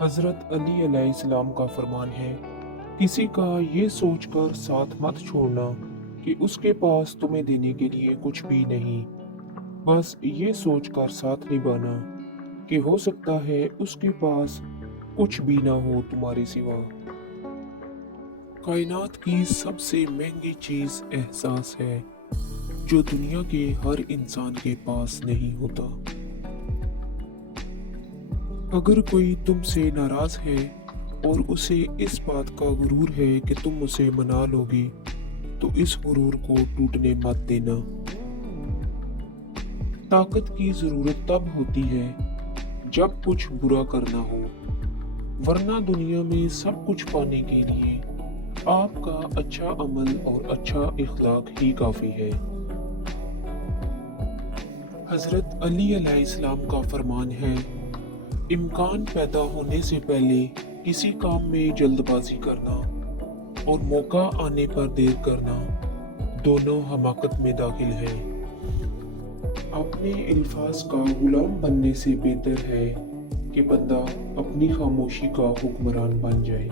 हज़रत अली अलैहिस्सलाम का फरमान है, किसी का ये सोचकर साथ मत छोड़ना कि उसके पास तुम्हें देने के लिए कुछ भी नहीं। बस ये सोचकर साथ निभाना कि हो सकता है उसके पास कुछ भी ना हो तुम्हारे सिवा। कायनात की सबसे महंगी चीज़ एहसास है, जो दुनिया के हर इंसान के पास नहीं होता। अगर कोई तुमसे नाराज है और उसे इस बात का गुरूर है कि तुम उसे मना लोगे, तो इस गुरूर को टूटने मत देना। ताकत की जरूरत तब होती है जब कुछ बुरा करना हो, वरना दुनिया में सब कुछ पाने के लिए आपका अच्छा अमल और अच्छा इखलाक ही काफी है। हजरत अली अलैहिस्सलाम का फरमान है, इम्कान पैदा होने से पहले किसी काम में जल्दबाजी करना और मौका आने पर देर करना दोनों हमाकत में दाखिल है। अपने अल्फाज का गुलाम बनने से बेहतर है कि बंदा अपनी खामोशी का हुक्मरान बन जाए।